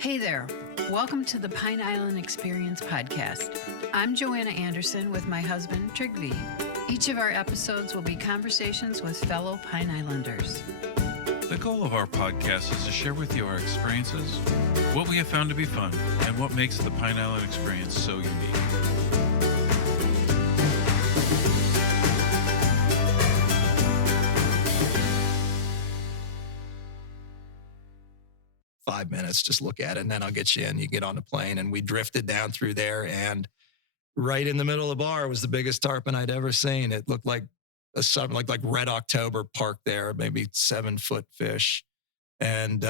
Hey there. Welcome to the Pine Island Experience podcast. I'm Joanna Anderson with my husband, Trygve. Each of our episodes will be conversations with fellow Pine Islanders. The goal of our podcast is to share with you our experiences, what we have found to be fun, and what makes the Pine Island experience so unique. Minutes, just look at it, and then I'll get you in. You get on the plane, and we drifted down through there, and right in the middle of the bar was the biggest tarpon I'd ever seen. It looked like a summer, like Red October parked there, maybe 7-foot fish. And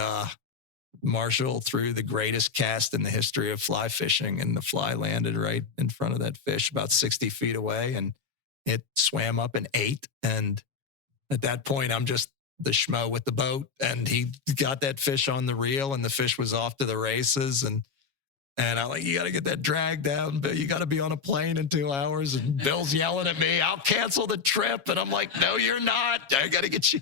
Marshall threw the greatest cast in the history of fly fishing, and the fly landed right in front of that fish about 60 feet away, and it swam up and ate. And at that point, I'm just the schmo with the boat, and he got that fish on the reel, and the fish was off to the races. And I'm like, you got to get that drag down, but you got to be on a plane in 2 hours. And Bill's yelling at me, I'll cancel the trip. And I'm like, no, you're not. I got to get you.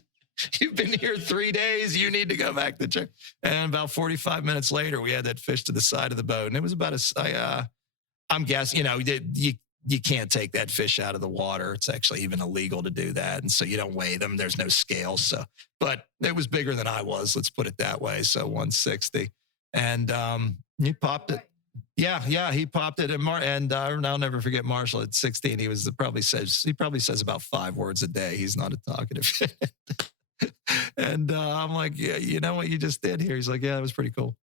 You've been here 3 days. You need to go back to check. And about 45 minutes later, we had that fish to the side of the boat. And it was about I'm guessing, you can't take that fish out of the water. It's actually even illegal to do that. And so you don't weigh them. There's no scales. So, but it was bigger than I was. Let's put it that way. So 160. And he popped it. Yeah, he popped it. And I'll never forget Marshall at 16. He probably says about 5 words a day. He's not a talkative. And I'm like, yeah, you know what you just did here? He's like, yeah, it was pretty cool.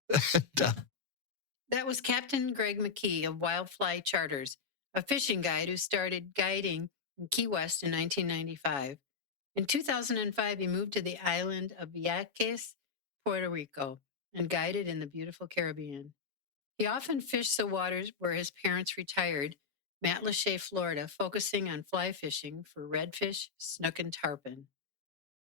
That was Captain Gregg McKee of Wildfly Charters, a fishing guide who started guiding in Key West in 1995. In 2005, he moved to the island of Vieques, Puerto Rico, and guided in the beautiful Caribbean. He often fished the waters where his parents retired, Matlacha, Florida, focusing on fly fishing for redfish, snook, and tarpon.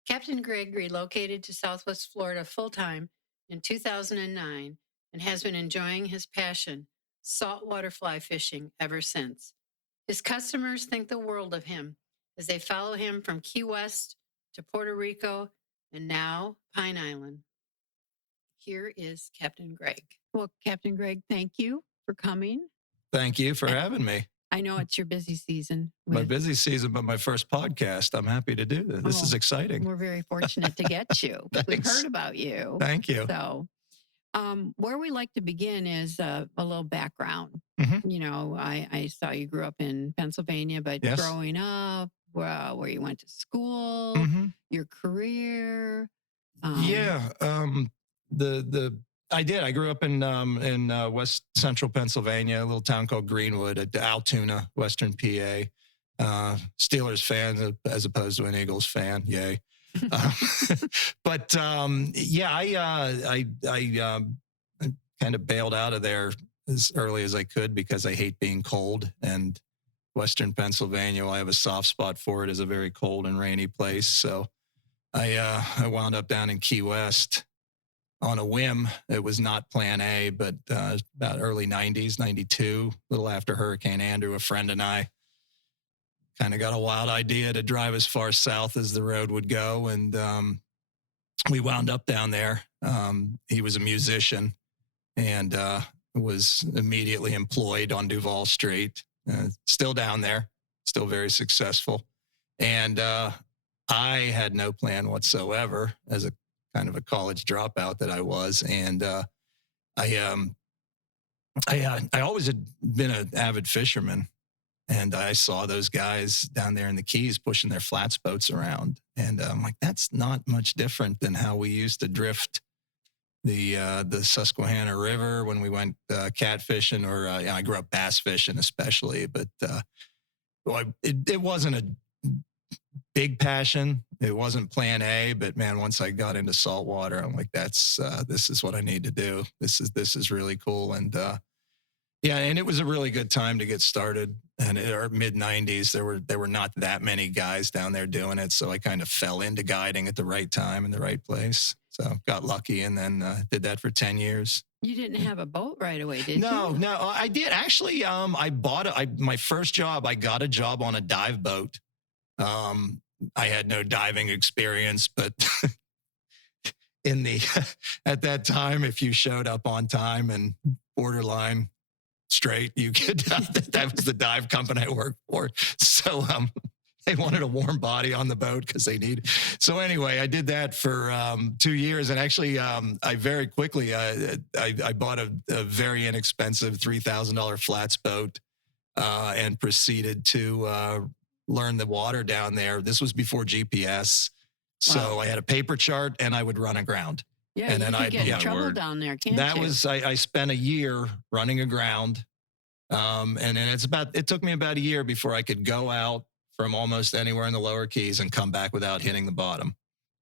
Captain Gregg relocated to Southwest Florida full-time in 2009 and has been enjoying his passion, saltwater fly fishing, ever since. His customers think the world of him as they follow him from Key West to Puerto Rico and now Pine Island. Here is Captain Gregg. Well, Captain Gregg, thank you for coming. Thank you for having me. I know it's your busy season. My busy season, but my first podcast. I'm happy to do this. This is exciting. We're very fortunate to get you. We've heard about you. Thank you. So, where we like to begin is a little background. Mm-hmm. You know, I saw you grew up in Pennsylvania, but Yes. growing up, where you went to school, Mm-hmm. your career. I did. I grew up in West Central Pennsylvania, a little town called Greenwood, at Altoona, Western PA. Steelers fan as opposed to an Eagles fan. Yay. But I kind of bailed out of there as early as I could because I hate being cold, and Western Pennsylvania, I have a soft spot for it, is a very cold and rainy place. So I wound up down in Key West on a whim. It was not plan A, but about early 90s, 92, a little after Hurricane Andrew, a friend and I kind of got a wild idea to drive as far south as the road would go. And we wound up down there. He was a musician and was immediately employed on Duval Street, still down there, still very successful. And I had no plan whatsoever as a kind of a college dropout that I was. And I always had been an avid fisherman. And I saw those guys down there in the Keys pushing their flats boats around. And I'm like, that's not much different than how we used to drift the Susquehanna River when we went catfishing, or I grew up bass fishing especially. But it wasn't a big passion. It wasn't plan A, but man, once I got into saltwater, I'm like, this is what I need to do. This is really cool. And and it was a really good time to get started. And in our mid 90s, there were not that many guys down there doing it. So I kind of fell into guiding at the right time in the right place. So got lucky, and then did that for 10 years. You didn't have a boat right away, did you? No, I did. Actually, I bought my first job. I got a job on a dive boat. I had no diving experience, but in the at that time, if you showed up on time and borderline straight, you could that was the dive company I worked for. So they wanted a warm body on the boat because they need. So anyway, I did that for 2 years, and actually, I very quickly I bought a very inexpensive $3,000 flats boat and proceeded to learn the water down there. This was before GPS, so I had a paper chart and I would run aground. Yeah, and you then could get in trouble word. down there, can't That you? was I spent a year running aground, and then it took me about a year before I could go out from almost anywhere in the lower Keys and come back without hitting the bottom.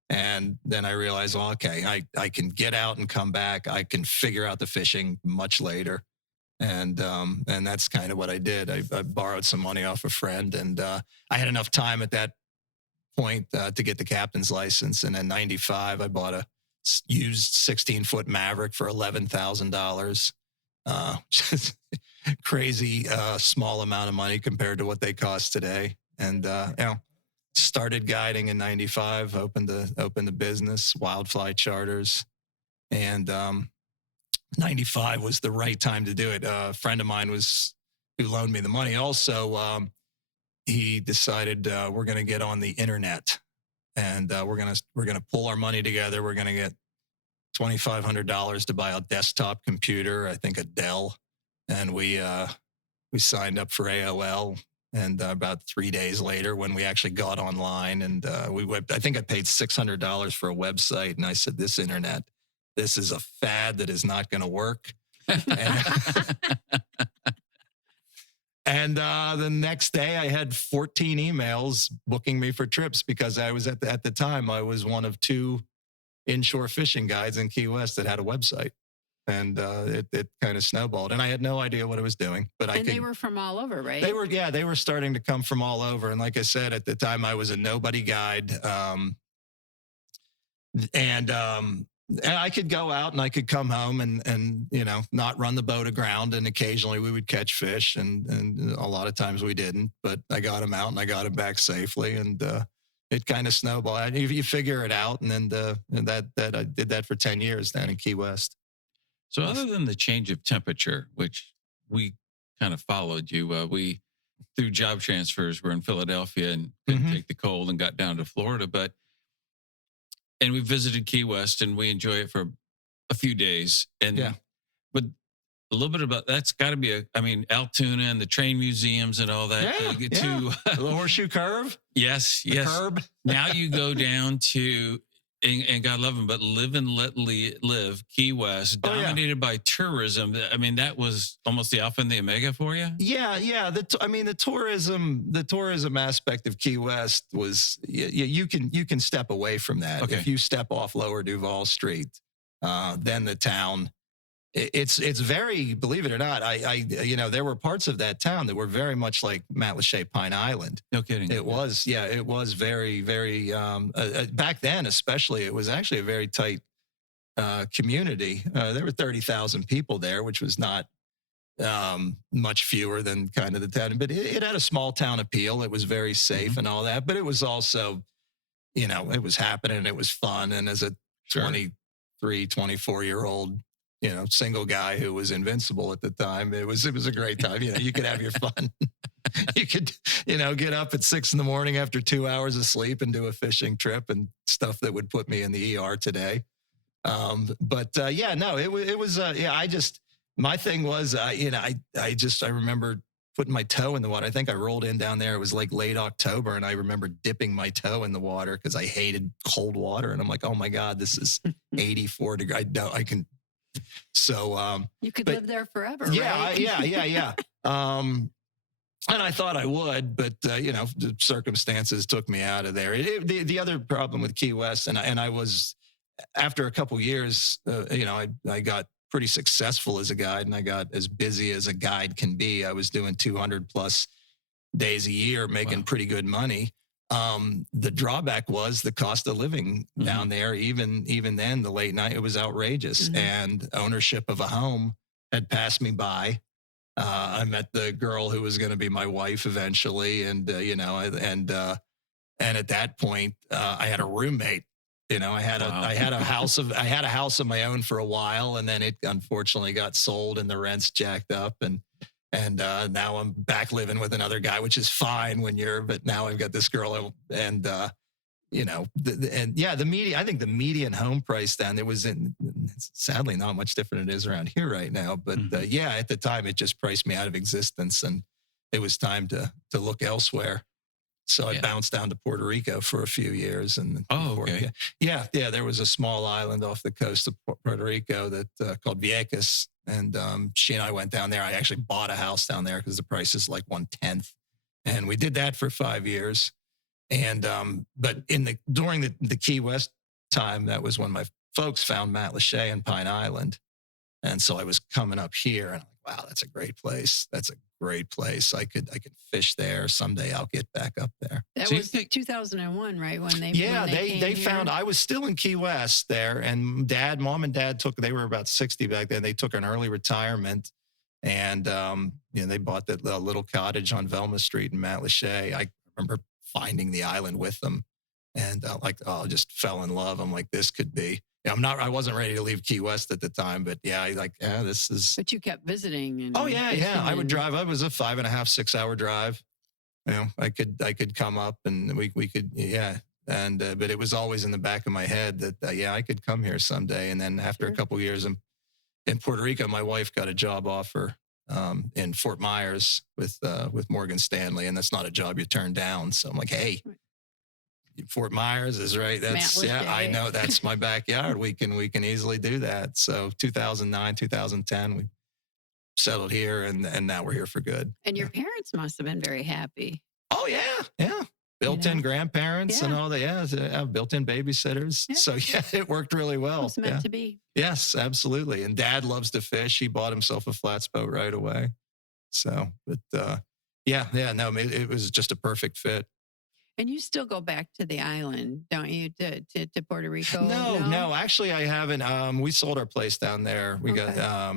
And then I realized, well, okay, I can get out and come back. I can figure out the fishing much later. And that's kind of what I did. I borrowed some money off a friend, and I had enough time at that point to get the captain's license. And in '95, I bought a used 16-foot Maverick for $11,000. Just crazy small amount of money compared to what they cost today. And started guiding in '95. Opened the business, Wildfly Charters, and '95 was the right time to do it. A friend of mine who loaned me the money. Also, he decided we're going to get on the internet, and we're gonna pull our money together. We're going to get $2,500 to buy a desktop computer, I think a Dell, and we signed up for AOL. And about 3 days later, when we actually got online, and I think I paid $600 for a website, and I said, "This internet, this is a fad that is not going to work." And the next day, I had 14 emails booking me for trips because I was at the time I was one of 2 inshore fishing guides in Key West that had a website. And it kind of snowballed, and I had no idea what I was doing. But they were from all over, right? They were starting to come from all over. And like I said, at the time, I was a nobody guide, and I could go out and I could come home and not run the boat aground, and occasionally we would catch fish, and a lot of times we didn't. But I got them out and I got them back safely, and it kind of snowballed. You figure it out, and then that I did that for 10 years down in Key West. So other than the change of temperature, which we kind of followed you, we through job transfers were in Philadelphia and couldn't take the cold and got down to Florida. And we visited Key West and we enjoy it for a few days. And but a little bit about that's got to be Altoona and the train museums and all that. The Horseshoe Curve. Yes. Curb. Now you go down to. And God love them, but live and let live, Key West, dominated by tourism. I mean, that was almost the alpha and the omega for you. Yeah. The tourism aspect of Key West was you can step away from that. Okay. If you step off Lower Duval Street, then the town. It's very, believe it or not, there were parts of that town that were very much like Matlacha Pine Island. No kidding. It was very, very, back then especially, it was actually a very tight community. There were 30,000 people there, which was not much fewer than kind of the town, but it had a small town appeal. It was very safe and all that, but it was also, it was happening. It was fun. And as a 23, 24-year-old, single guy who was invincible at the time, it was a great time. You could have your fun. You could, get up at 6 a.m. after 2 hours of sleep and do a fishing trip and stuff that would put me in the ER today. My thing was, I remember putting my toe in the water. I think I rolled in down there. It was like late October, and I remember dipping my toe in the water because I hated cold water. And I'm like, oh my God, this is 84 degrees. I can. So you could live there forever. Yeah, right? yeah. And I thought I would, but the circumstances took me out of there. The other problem with Key West, and I was, after a couple years, I got pretty successful as a guide, and I got as busy as a guide can be. I was doing 200 plus days a year, making pretty good money. The drawback was the cost of living down there. Even then, the late night, it was outrageous. And ownership of a home had passed me by. I met the girl who was going to be my wife eventually. And at that point, I had a roommate You know, I had a house of my own for a while, and then it unfortunately got sold and the rents jacked up, and now I'm back living with another guy, which is fine but now I've got this girl, and you know, the median. I think the median home price then it's sadly not much different than it is around here right now. But at the time it just priced me out of existence, and it was time to look elsewhere. So I bounced down to Puerto Rico for a few years, and there was a small island off the coast of Puerto Rico that called Vieques, and she and I went down there. I actually bought a house down there because the price is like 1/10, and we did that for 5 years. And but during the Key West time, that was when my folks found Matlacha and Pine Island, and so I was coming up here, and I'm like, wow, that's a great place. That's a great place. I could fish there someday. I'll get back up there. That So was 2001, right? When they they found I was still in Key West there, and Mom and Dad they were about 60 back then. They took an early retirement, and they bought that little cottage on Velma Street in Matlacha. I remember finding the island with them, and just fell in love. I'm like, this could be. Yeah, I wasn't ready to leave Key West at the time, but this is. But you kept visiting. And I would drive. It was a 5.5, 6 hour drive. You know, I could come up, and we could, and but it was always in the back of my head that I could come here someday. And then after a couple of years in Puerto Rico, my wife got a job offer in Fort Myers with Morgan Stanley, and that's not a job you turn down. So I'm like, hey. Fort Myers is right. That's I know that's my backyard. We can easily do that. So 2009, 2010, we settled here, and now we're here for good. And your parents must have been very happy. Oh yeah. Built-in grandparents and all that. Yeah, built-in babysitters. Yeah. So it worked really well. It was meant to be. Yes, absolutely. And Dad loves to fish. He bought himself a flats boat right away. So, but it was just a perfect fit. And you still go back to the island, don't you, to Puerto Rico? No, actually I haven't. We sold our place down there. We got,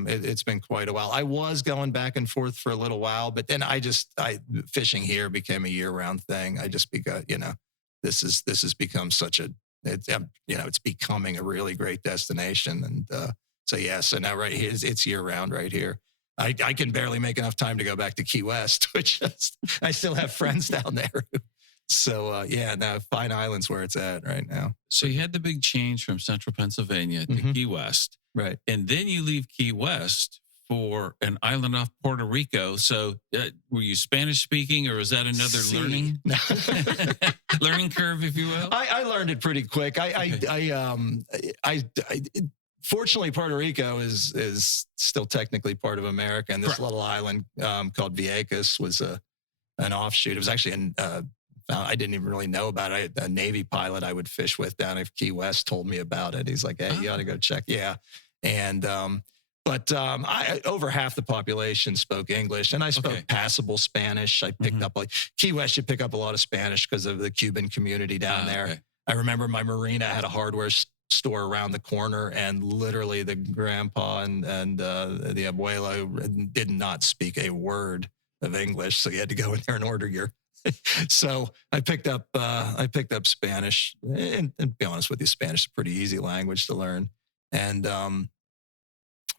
it's been quite a while. I was going back and forth for a little while, but then fishing here became a year-round thing. I just this has become it's becoming a really great destination. And so now right here, it's year-round right here. I can barely make enough time to go back to Key West, which I still have friends down there. So, now Pine Island's where it's at right now. So you had the big change from central Pennsylvania to Key West. Right. And then you leave Key West for an island off Puerto Rico. So were you Spanish speaking, or was that another learning curve, if you will? I learned it pretty quick. Fortunately, Puerto Rico is still technically part of America. And this little island called Vieques was an offshoot. It was actually I didn't even really know about it. A Navy pilot I would fish with down at Key West told me about it. He's like, hey, you ought to go check. Yeah. And, over half the population spoke English, and I spoke passable Spanish. I picked up Key West, you pick up a lot of Spanish because of the Cuban community down there. Okay. I remember my marina had a hardware store around the corner, and literally the grandpa and the abuelo did not speak a word of English. So you had to go in there and order your. So I picked up Spanish, and to be honest with you, Spanish is a pretty easy language to learn. And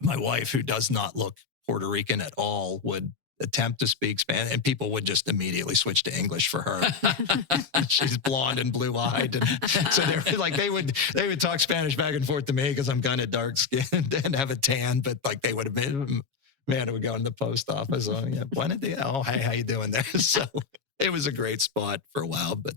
my wife, who does not look Puerto Rican at all, would attempt to speak Spanish, and people would just immediately switch to English for her. She's blonde and blue-eyed, and so they would talk Spanish back and forth to me because I'm kind of dark-skinned and have a tan, but they would have been. Man, it would go in the post office. Oh, hey, how you doing there? So it was a great spot for a while, but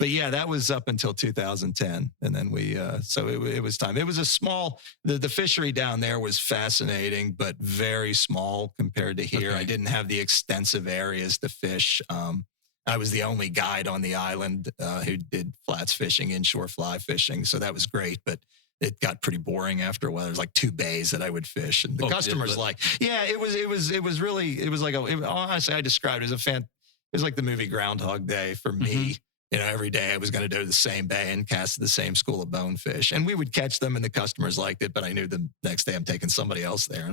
that was up until 2010, and then it was time. It was a small. The fishery down there was fascinating, but very small compared to here. Okay. I didn't have the extensive areas to fish. I was the only guide on the island who did flats fishing, inshore fly fishing, so that was great, but it got pretty boring after a while. There's 2 bays that I would fish, and the customers honestly, I described it as it was like the movie Groundhog Day for me. Mm-hmm. Every day I was going to do the same bay and cast the same school of bonefish, and we would catch them, and the customers liked it, but I knew the next day I'm taking somebody else there.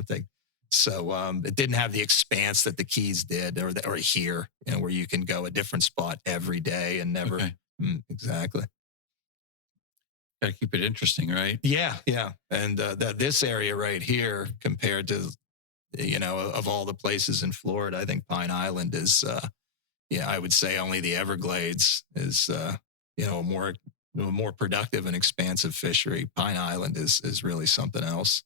So it didn't have the expanse that the Keys did, or here, where you can go a different spot every day and never exactly. Got to keep it interesting, right? Yeah, yeah. And this area right here, compared to, of all the places in Florida, I think Pine Island is, I would say only the Everglades is, a more productive and expansive fishery. Pine Island is really something else,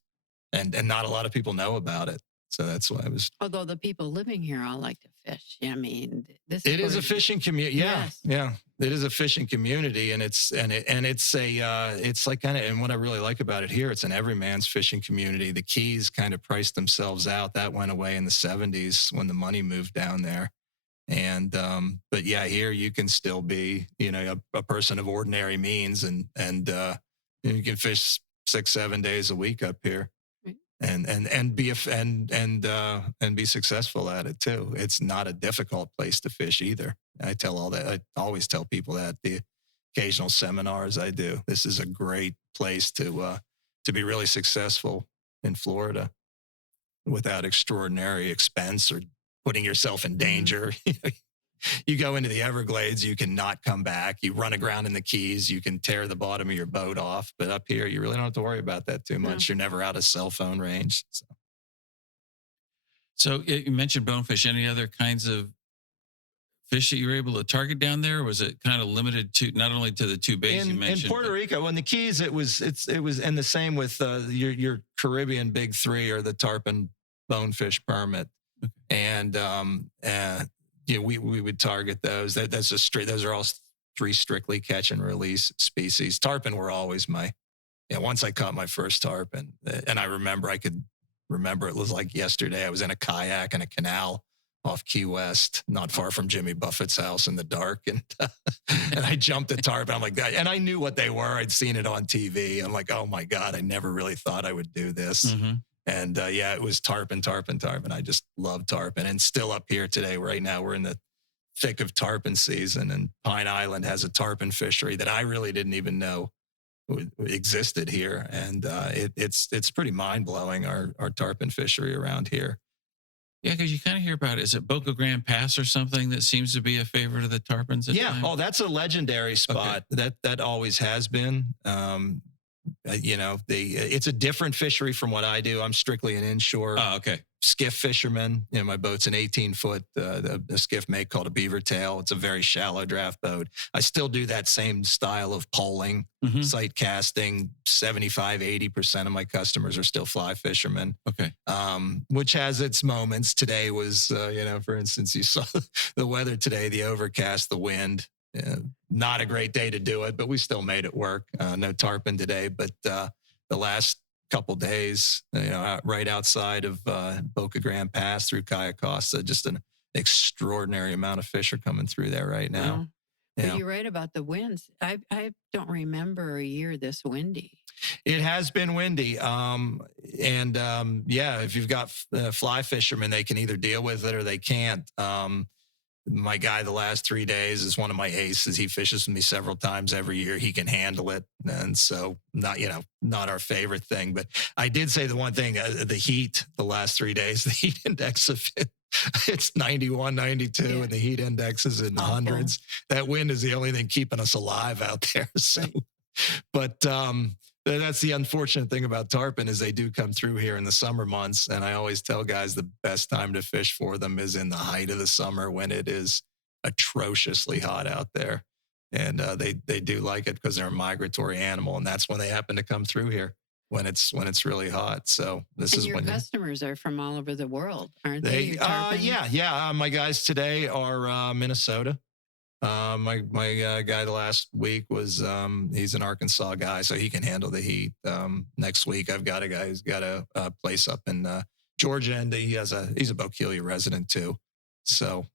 and not a lot of people know about it. So that's why I was. Although the people living here all like to fish. I mean, this It is a place- fishing community. Yeah, Yes. yeah. It is a fishing community, and it's like kind of, and what I really like about it here, it's an everyman's fishing community. The Keys kind of priced themselves out. That went away in the 70s when the money moved down there. And but yeah, here you can still be, a person of ordinary means, and you can fish 6-7 days a week up here. And be successful at it too. It's not a difficult place to fish either. I always tell people that the occasional seminars I do. This is a great place to be really successful in Florida without extraordinary expense or putting yourself in danger. You go into the Everglades, you cannot come back. You run aground in the Keys, you can tear the bottom of your boat off. But up here, you really don't have to worry about that too much. No. You're never out of cell phone range. So you mentioned bonefish. Any other kinds of fish that you were able to target down there? Or was it kind of limited to not only to the two bays you mentioned? In Puerto Rico, in the Keys, it was, and the same with your Caribbean big three or the tarpon bonefish permit. And we would target those. Those are all three strictly catch and release species. Tarpon were always once I caught my first tarpon, and I could remember it was like yesterday. I was in a kayak in a canal off Key West, not far from Jimmy Buffett's house in the dark. And I jumped a tarpon. I'm like, and I knew what they were. I'd seen it on TV. I'm like, oh my God, I never really thought I would do this. Mm-hmm. And it was tarpon. I just love tarpon. And still up here today, right now, we're in the thick of tarpon season. And Pine Island has a tarpon fishery that I really didn't even know existed here. And it's pretty mind-blowing, our tarpon fishery around here. Yeah, because you kind of hear about it. Is it Boca Grande Pass or something that seems to be a favorite of the tarpons? Oh, that's a legendary spot. Okay. That always has been. It's a different fishery from what I do. I'm strictly an inshore skiff fisherman. My boat's an 18-foot a skiff make called a beaver tail. It's a very shallow draft boat. I still do that same style of poling, sight casting. 75-80% of my customers are still fly fishermen. Okay. Which has its moments. Today was, for instance, you saw the weather today, the overcast, the wind. Not a great day to do it, but we still made it work. No tarpon today, but the last couple days, right outside of Boca Grande Pass through Cayo Costa, just an extraordinary amount of fish are coming through there right now. Wow. But you're right about the winds. I don't remember a year this windy. It has been windy. If you've got fly fishermen, they can either deal with it or they can't. My guy the last 3 days is one of my aces. He fishes with me several times every year. He can handle it. And so not our favorite thing, but I did say the one thing, the heat the last 3 days, the heat index of it's 91, 92, and the heat index is in the hundreds. That wind is the only thing keeping us alive out there. So, but that's the unfortunate thing about tarpon is they do come through here in the summer months. And I always tell guys the best time to fish for them is in the height of the summer when it is atrociously hot out there. And they do like it because they're a migratory animal. And that's when they happen to come through here when it's really hot. So your customers are from all over the world, aren't they? My guys today are Minnesota. My guy the last week was he's an Arkansas guy, so he can handle the heat. Next week I've got a guy who's got a place up in Georgia, and he's a Bokeelia resident too. So,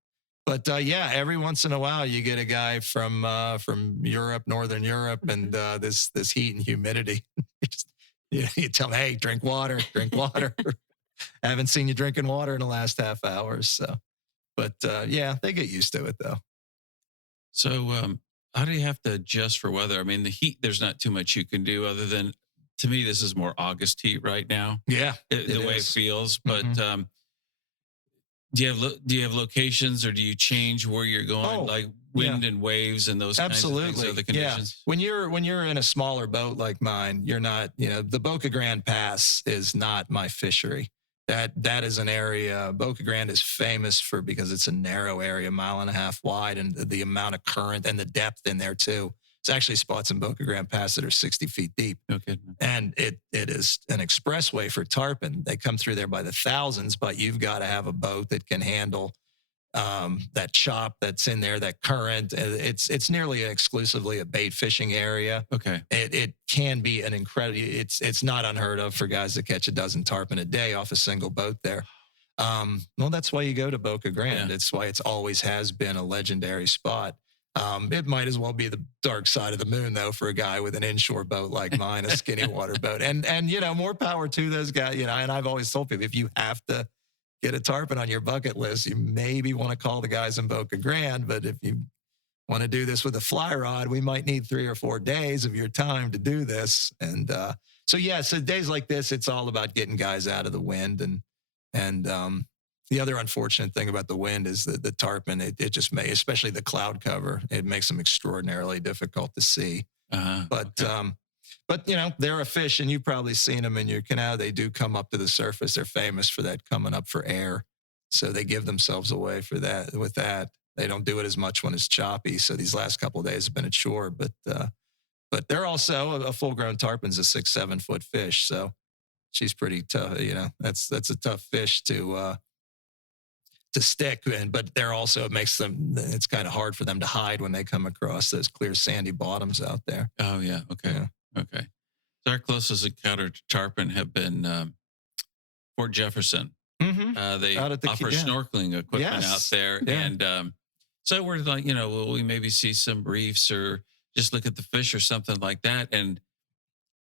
but every once in a while you get a guy from Europe, Northern Europe, and this heat and humidity. You tell them, hey, drink water. Haven't seen you drinking water in the last half hour. So, but they get used to it though. So how do you have to adjust for weather? I mean, the heat, there's not too much you can do other than, to me, this is more August heat right now. Yeah. The way it feels. But Do you have locations, or do you change where you're going, Oh, like wind and waves and those kinds of things, absolutely. other conditions? Yeah. When you're in a smaller boat like mine, you're not, the Boca Grande Pass is not my fishery. That is an area. Boca Grande is famous for, because it's a narrow area, 1.5 miles wide, and the amount of current and the depth in there too. It's actually spots in Boca Grande Pass that are 60 feet deep. Okay. And it is an expressway for tarpon. They come through there by the thousands, but you've got to have a boat that can handle that chop that's in there, that current. It's nearly exclusively a bait fishing area. Okay. It can be an incredible. It's not unheard of for guys to catch a dozen tarpon a day off a single boat there. Well, that's why you go to Boca Grande. Yeah. It's why it's always has been a legendary spot. It might as well be the dark side of the moon, though, for a guy with an inshore boat like mine, a skinny water boat. And more power to those guys. And I've always told people, if you have to get a tarpon on your bucket list, you maybe want to call the guys in Boca Grande. But if you want to do this with a fly rod, we might need 3 or 4 days of your time to do this. And so days like this, it's all about getting guys out of the wind. And the other unfortunate thing about the wind is that the tarpon, it just may, especially the cloud cover, it makes them extraordinarily difficult to see. But they're a fish, and you've probably seen them in your canal. They do come up to the surface. They're famous for that, coming up for air. So they give themselves away for that. With that, they don't do it as much when it's choppy. So these last couple of days have been at shore, but they're also a full-grown tarpon's a 6-7 foot fish. So she's pretty tough. That's a tough fish to stick in, but they're also, it's kind of hard for them to hide when they come across those clear sandy bottoms out there. Oh yeah. Okay. Yeah. Okay. So our closest encounter to tarpon have been Fort Jefferson. Mm-hmm. They offer snorkeling equipment out there. Yeah. And so we're like, will we maybe see some reefs or just look at the fish or something like that? And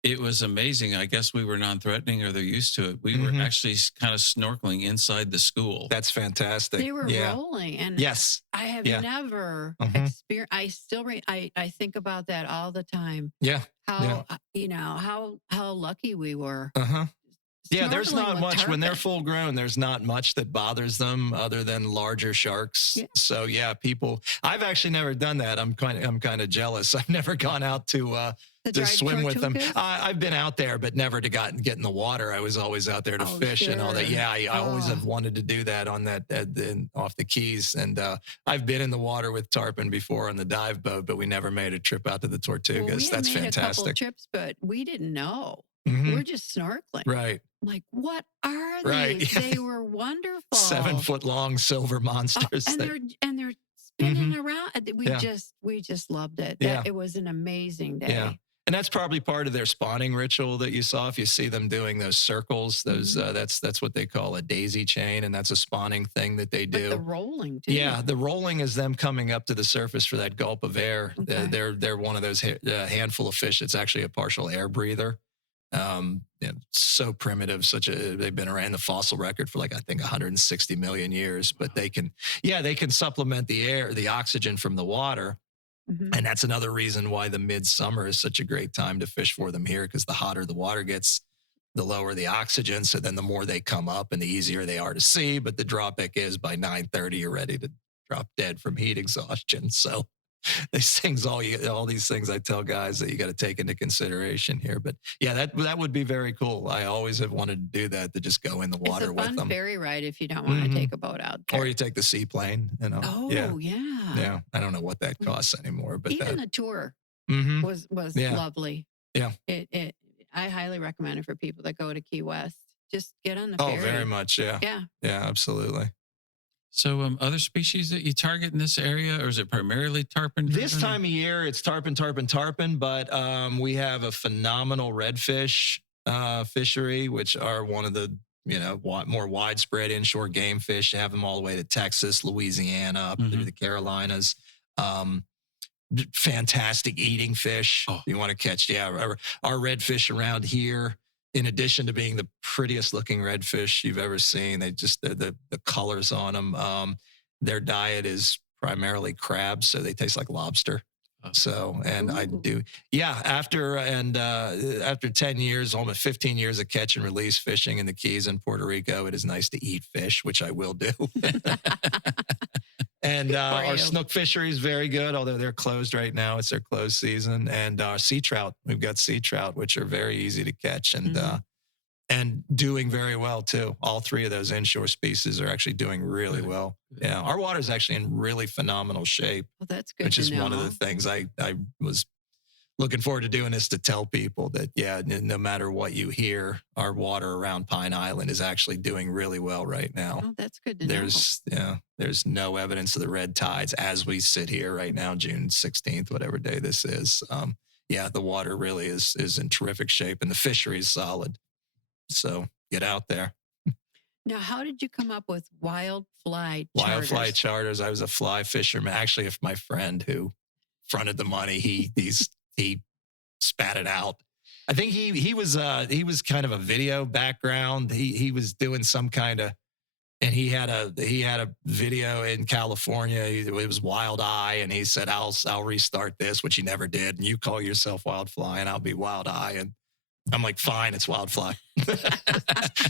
it was amazing. I guess we were non-threatening, or they're used to it. We were actually kind of snorkeling inside the school. That's fantastic. They were rolling. And yes, I have never experienced, I think about that all the time. Yeah. How, how lucky we were. Yeah, there's not much tarpon. when they're full grown. There's not much that bothers them other than larger sharks. Yeah. So people. I've actually never done that. I'm kind of jealous. I've never gone out to swim with them. I've been out there, but never to get in the water. I was always out there to fish and all that. Yeah, I always have wanted to do that on that off the Keys. And I've been in the water with tarpon before on the dive boat, but we never made a trip out to the Tortugas. Well, That's made fantastic. A couple of trips, but we didn't know. We're just snorkeling. Right. Like, what are these? Right. They were wonderful. 7 foot long silver monsters. And they're spinning around. We just loved it. It was an amazing day. Yeah. And that's probably part of their spawning ritual that you saw. If you see them doing those circles, that's what they call a daisy chain, and that's a spawning thing that they do. But the rolling too. Yeah, the rolling is them coming up to the surface for that gulp of air. Okay. They're one of those handful of fish that's actually a partial air breather. So primitive. They've been around the fossil record for I think 160 million years. But they can supplement the oxygen from the water. And that's another reason why the midsummer is such a great time to fish for them here, because the hotter the water gets, the lower the oxygen. So then the more they come up and the easier they are to see. But the drawback is by 9:30, you're ready to drop dead from heat exhaustion. So these things, all these things I tell guys that you got to take into consideration here. But yeah, that would be very cool. I always have wanted to do that, to just go in the water with them. It's a fun ferry ride if you don't want to take a boat out there. Or you take the seaplane. Oh, yeah. I don't know what that costs anymore, but even the tour was lovely. Yeah. I highly recommend it for people that go to Key West. Just get on the ferry. Oh, very much. Yeah. Yeah. Yeah, absolutely. So other species that you target in this area, or is it primarily tarpon? This time of year, it's tarpon, but we have a phenomenal redfish fishery, which are one of the more widespread inshore game fish. You have them all the way to Texas, Louisiana, up through the Carolinas. Fantastic eating fish. Oh. You want to catch, our redfish around here, in addition to being the prettiest looking redfish you've ever seen, the colors on them. Their diet is primarily crabs, so they taste like lobster. So, and I Ooh. do, yeah, after 10 years, almost 15 years of catch and release fishing in the Keys in Puerto Rico, it is nice to eat fish, which I will do. And Good for our you. snook fishery is very good, although they're closed right now. It's their closed season. And our sea trout, we've got sea trout, which are very easy to catch and doing very well too. All three of those inshore species are actually doing really Good. well. Yeah, our water is actually in really phenomenal shape, Well, that's good which to is know. one of the things I was looking forward to doing this to tell people that, yeah, no matter what you hear, our water around Pine Island is actually doing really well right now. Oh, that's good to know. There's no evidence of the red tides as we sit here right now, June 16th, whatever day this is. Yeah, the water really is in terrific shape and the fishery is solid. So get out there. Now, how did you come up with wild fly Wild charters? fly charters. I was a fly fisherman. Actually, if my friend who fronted the money, he spat it out. I think he was kind of a video background. He was doing some kind of, and he had a video in California. It was Wild Eye, and he said, "I'll restart this," which he never did. And you call yourself Wild Fly, and I'll be Wild Eye. And I'm like, fine, it's Wild Fly.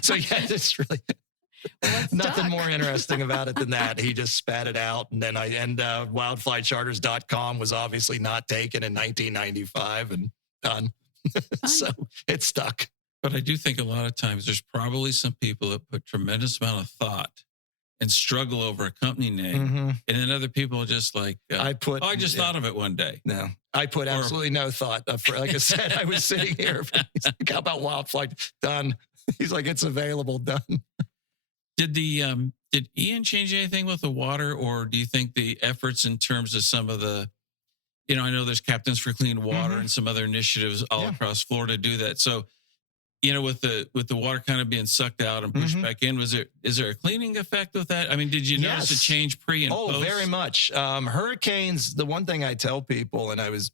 So yeah, it's really nothing more interesting about it than that. He just spat it out, and then wildflycharters.com was obviously not taken in 1995 and done. So it stuck. But I do think a lot of times there's probably some people that put tremendous amount of thought and struggle over a company name. And then other people are just like, I just thought of it one day. No, I put absolutely no thought. Like I said, I was sitting here. He's like, how about Wildfly? Done. He's like, it's available. Done. Did Ian change anything with the water, or do you think the efforts in terms of some of the, I know there's Captains for Clean Water and some other initiatives all across Florida do that. So, with the water kind of being sucked out and pushed back in, is there a cleaning effect with that? I mean, did you notice a change pre and post? Oh, very much. Hurricanes, the one thing I tell people, and I was,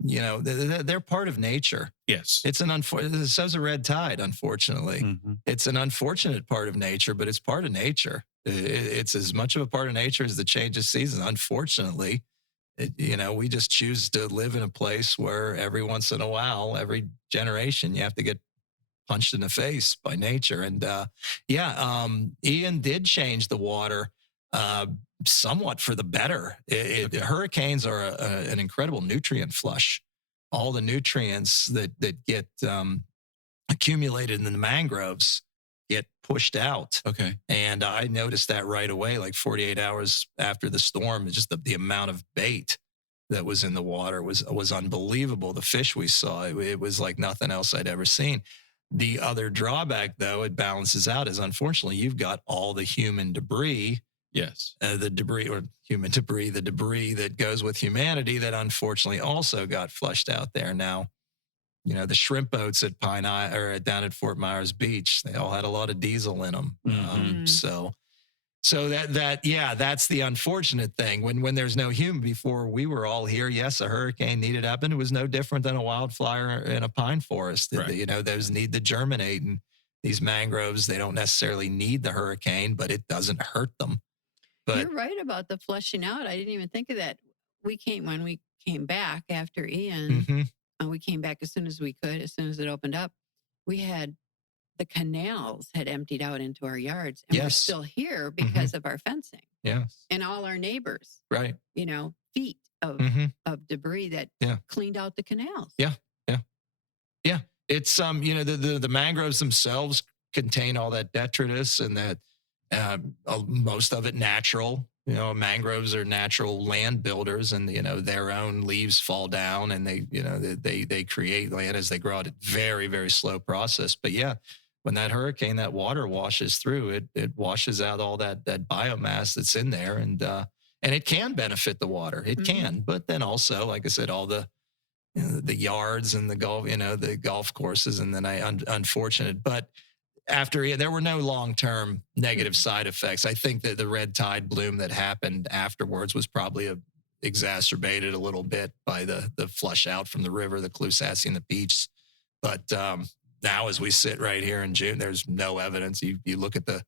they're part of nature. Yes. It's so's a red tide, unfortunately. It's an unfortunate part of nature, but it's part of nature. It's as much of a part of nature as the change of season. Unfortunately, we just choose to live in a place where every once in a while, every generation, you have to get punched in the face by nature. And Ian did change the water somewhat for the better. Hurricanes are an incredible nutrient flush. All the nutrients that get accumulated in the mangroves get pushed out. Okay. And I noticed that right away, like 48 hours after the storm. Just the amount of bait that was in the water was unbelievable. The fish we saw, it was like nothing else I'd ever seen. The other drawback, though, it balances out, is unfortunately you've got all the human debris. Yes. The debris that goes with humanity that unfortunately also got flushed out there. Now, the shrimp boats at down at Fort Myers Beach, they all had a lot of diesel in them. So that's the unfortunate thing. When there's no human, before we were all here, yes, a hurricane needed happen. It was no different than a wildfire in a pine forest. Right. Those need to germinate, and these mangroves, they don't necessarily need the hurricane, but it doesn't hurt them. But you're right about the flushing out. I didn't even think of that. When we came back after Ian, we came back as soon as we could, as soon as it opened up. We had the canals had emptied out into our yards, and we're still here because of our fencing. Yes. And all our neighbors, right. Feet of debris that cleaned out the canals. Yeah. It's the mangroves themselves contain all that detritus, and that most of it natural. Mangroves are natural land builders, and their own leaves fall down, and they create land as they grow out. A very, very slow process, but yeah. When that hurricane, that water washes through, it washes out all that biomass that's in there, and it can benefit the water. It can, but then also, like I said, all the yards and the golf courses, and then unfortunate. But after there were no long-term negative side effects. I think that the red tide bloom that happened afterwards was probably exacerbated a little bit by the flush out from the river, the Clusassie and the Peach, but. Now, as we sit right here in June, there's no evidence. You look at the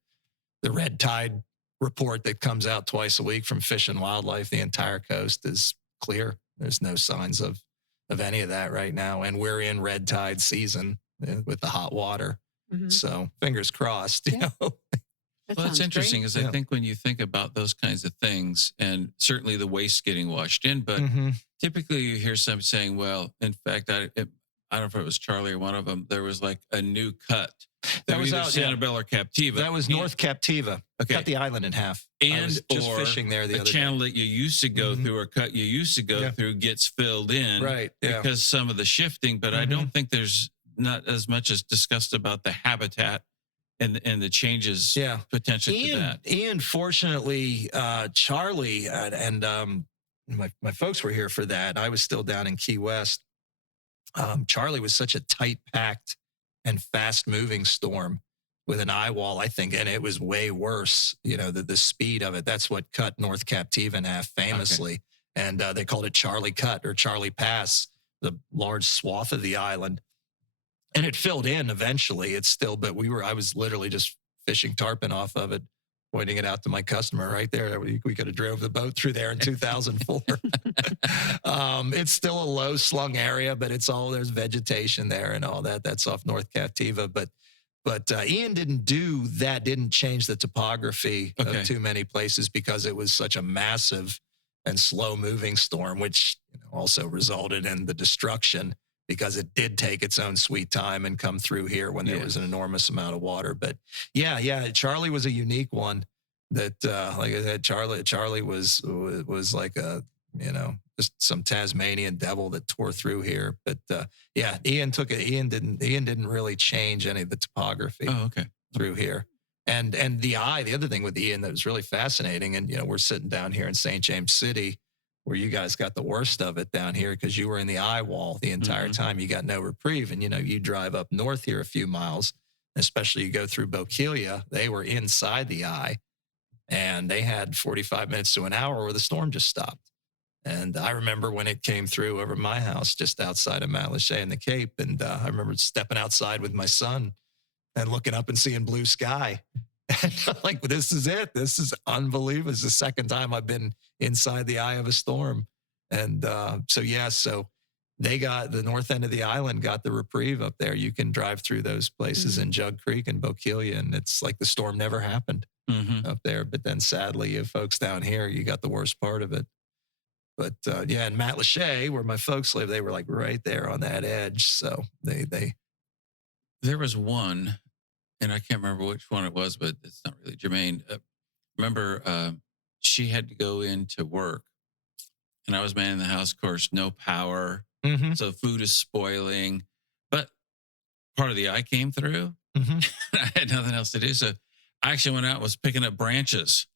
red tide report that comes out twice a week from Fish and Wildlife, the entire coast is clear. There's no signs of any of that right now. And we're in red tide season with the hot water. Mhm. So fingers crossed, you Yeah. know. That Well, it's sounds interesting great. is I think when you think about those kinds of things, and certainly the waste getting washed in, but Mhm. typically you hear some saying, well, in fact, I don't know if it was Charlie or one of them, there was like a new cut. That was either out, yeah. Sanibel or Captiva. That was North Captiva. Okay. Cut the island in half. I was just or fishing there the a other channel day. that you used to go Mhm. through or cut you used to go Yeah. through gets filled in Right. Yeah. because some of the shifting, but I Mhm. don't think there's not as much as discussed about the habitat and the changes Yeah. potential to that. Ian, fortunately, Charlie and my folks were here for that. I was still down in Key West. Charlie was such a tight packed and fast moving storm with an eye wall, I think, and it was way worse. You know, the speed of it. That's what cut North Captiva in half famously. And they called it Charlie Cut or Charlie Pass, the large swath of the island. And it filled in eventually. It's still, but I was literally just fishing tarpon off of it, pointing it out to my customer right there. We could have drove the boat through there in 2004. It's still a low slung area, but there's vegetation there and all that. That's off North Captiva. But Ian didn't change the topography of too many places because it was such a massive and slow moving storm, which also resulted in the destruction because it did take its own sweet time and come through here when there was an enormous amount of water. But yeah, Charlie was a unique one that, like I said, Charlie was like just some Tasmanian devil that tore through here. But Ian took it. Ian didn't really change any of the topography through here. And the other thing with Ian that was really fascinating, and we're sitting down here in St. James City, where you guys got the worst of it down here because you were in the eye wall the entire time. You got no reprieve. And, you drive up north here a few miles, especially you go through Bokeelia. They were inside the eye, and they had 45 minutes to an hour where the storm just stopped. And I remember when it came through over my house just outside of Matlacha in the Cape. And I remember stepping outside with my son and looking up and seeing blue sky. And I'm like, this is it. This is unbelievable. It's the second time I've been inside the eye of a storm. And so they got the north end of the island, got the reprieve up there. You can drive through those places in Jug Creek and Bokeelia, and it's like the storm never happened up there. But then sadly, you folks down here, you got the worst part of it. But in Matlacha, where my folks live, they were like right there on that edge. So There was one, and I can't remember which one it was, but it's not really germane. Remember, she had to go into work, and I was manning the house. Of course, no power, so food is spoiling. But part of the eye came through. I had nothing else to do, so I actually went out and was picking up branches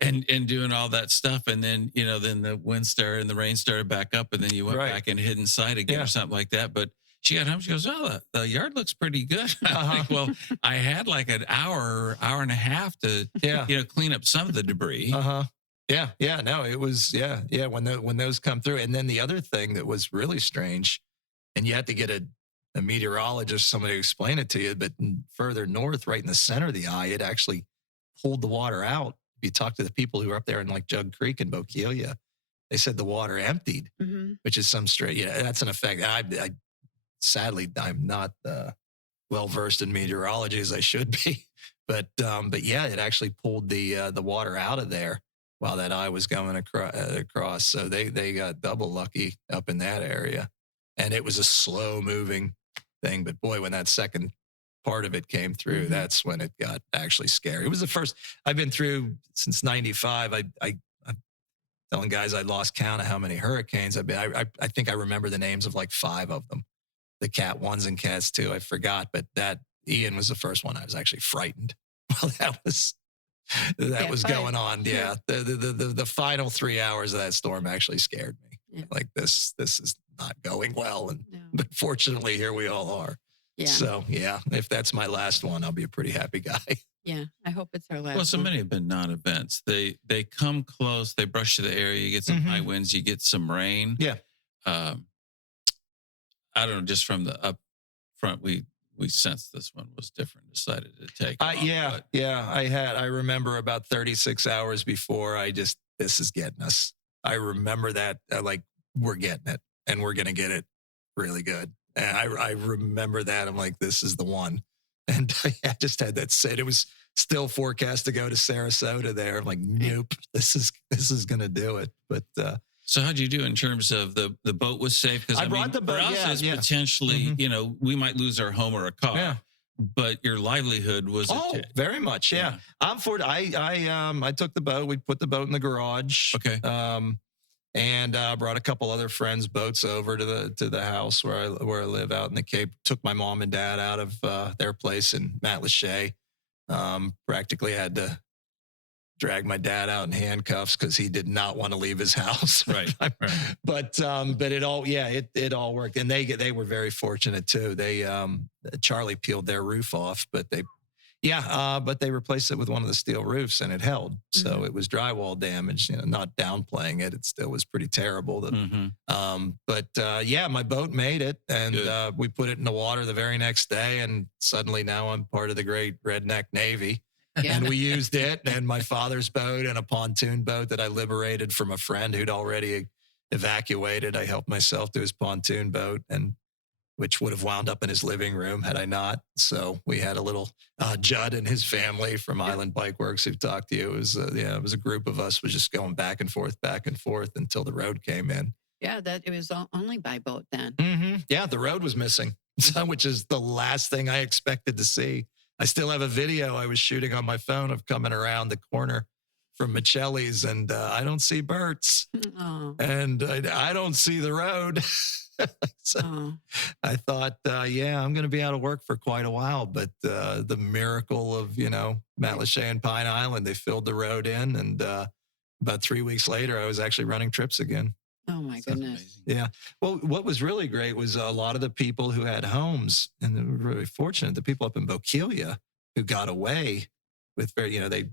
and doing all that stuff. And then then the wind started and the rain started back up, and then you went back and hid inside again or something like that. But she got home. She goes, "Oh, the yard looks pretty good." I'm like, well, I had like an hour and a half to, clean up some of the debris. Yeah. No, it was, when those come through. And then the other thing that was really strange, and you had to get a meteorologist, somebody to explain it to you, but further north, right in the center of the eye, it actually pulled the water out. If you talk to the people who are up there in like Jug Creek and Bokeelia, they said the water emptied, which is some straight, that's an effect. Sadly, I'm not well-versed in meteorology as I should be, but it actually pulled the water out of there while that eye was going across. So they got double lucky up in that area, and it was a slow-moving thing. But boy, when that second part of it came through, that's when it got actually scary. It was the first I've been through since '95. I'm telling guys I lost count of how many hurricanes I've been. I think I remember the names of like 5 of them. The Cat 1s and Cats 2, I forgot, but that Ian was the first one I was actually frightened. Well, that was going on. Yeah, the final 3 hours of that storm actually scared me. Yeah. Like this is not going well, but fortunately here we all are. Yeah. So if that's my last one, I'll be a pretty happy guy. Yeah, I hope it's our last. Well, so many have been non-events. They come close, they brush to the area, you get some high winds, you get some rain. Yeah. I don't know, just from the up front, we sensed this one was different, decided to take off. I remember about 36 hours before, this is getting us. I remember that, we're getting it, and we're going to get it really good. And I remember that. I'm like, this is the one. And I just had that said. It was still forecast to go to Sarasota there. I'm like, nope, this is going to do it. But so how'd you do in terms of the boat was safe? Because I brought the boat. For us, Yeah, it's potentially, we might lose our home or a car. Yeah. But your livelihood was very much. Yeah. I'm for it. I took the boat. We put the boat in the garage. Okay. And brought a couple other friends' boats over to the house where I live out in the Cape. Took my mom and dad out of their place in Matlacha. Practically had to drag my dad out in handcuffs because he did not want to leave his house. Right. But it all worked, and they were very fortunate too. They Charlie peeled their roof off, but they replaced it with one of the steel roofs, and it held. So it was drywall damage. Not downplaying it, it still was pretty terrible. But my boat made it, and we put it in the water the very next day, and suddenly now I'm part of the great redneck Navy. Yeah. And we used it, and my father's boat, and a pontoon boat that I liberated from a friend who'd already evacuated. I helped myself to his pontoon boat, and which would have wound up in his living room had I not. So we had a little Judd and his family from Island Bike Works who talked to you. It was a group of us was just going back and forth until the road came in. Yeah, it was only by boat then. Mm-hmm. Yeah, the road was missing, which is the last thing I expected to see. I still have a video I was shooting on my phone of coming around the corner from Michelli's, and I don't see Bert's, and I don't see the road. So I thought, I'm going to be out of work for quite a while. But the miracle of, Matlacha and Pine Island, they filled the road in. And about 3 weeks later, I was actually running trips again. Oh, my goodness. Yeah. Well, what was really great was a lot of the people who had homes, and they were really fortunate, the people up in Bokeelia who got away with they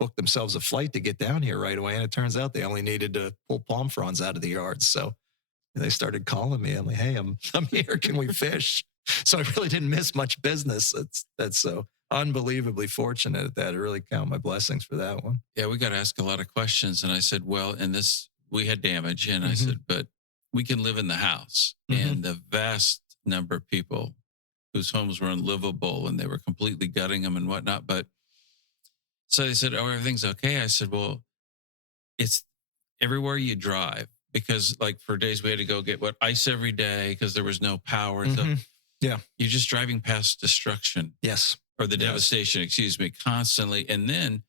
booked themselves a flight to get down here right away. And it turns out they only needed to pull palm fronds out of the yards. So they started calling me. I'm like, hey, I'm here. Can we fish? So I really didn't miss much business. That's so unbelievably fortunate at that. I really count my blessings for that one. Yeah, we got to ask a lot of questions. And I said, well, in this, we had damage. And I said, but we can live in the house. And the vast number of people whose homes were unlivable and they were completely gutting them and whatnot. But so they said, oh, everything's okay. I said, well, it's everywhere you drive. Because like for days we had to go get ice every day because there was no power. So you're just driving past destruction. Yes. Or the devastation, constantly. And then